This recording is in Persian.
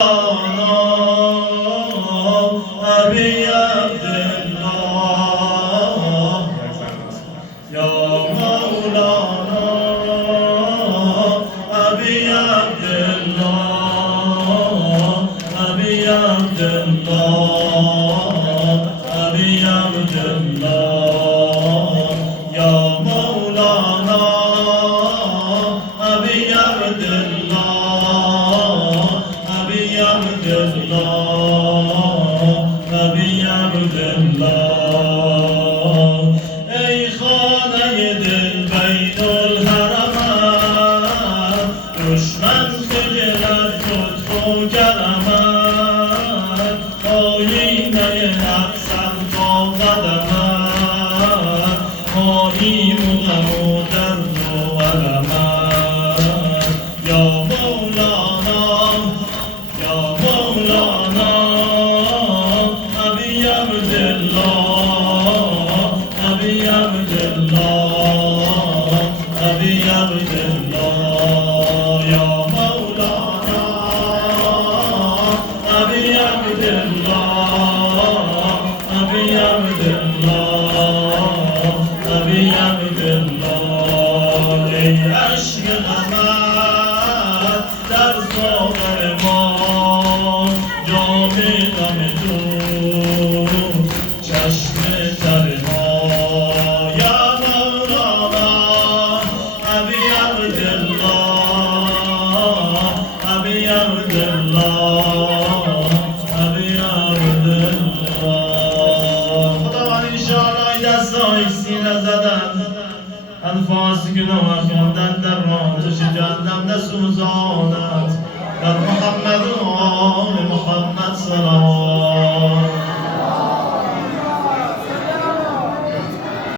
أبي عبد الله يا مولانا أبي عبد الله أبي عبد الله أبي عبد الله يا مولانا أبي عبد الله أبي عبد الله أبي عبد الله ای خانه دل بین الحرمین دشمن خجلت لطف و کرمت آیینه نفسم با قدمت ماییم و غم و درد و علمت یا مولانا یا مولانا أبي عبد الله أبي عبد الله أبي عبد الله يا مولانا أبي عبد الله أبي عبد الله أبي عبد الله ای عشق غمت در ساغر ما جام غم تو چشم تر ما یا مولانا أبي عبد الله أبي عبد الله أبي عبد الله خداوند انشاءالله این دستای سینه زدن انفاس گناه خواندن در آتش جهنم نسوزاند در محمد و آل محمد صلوات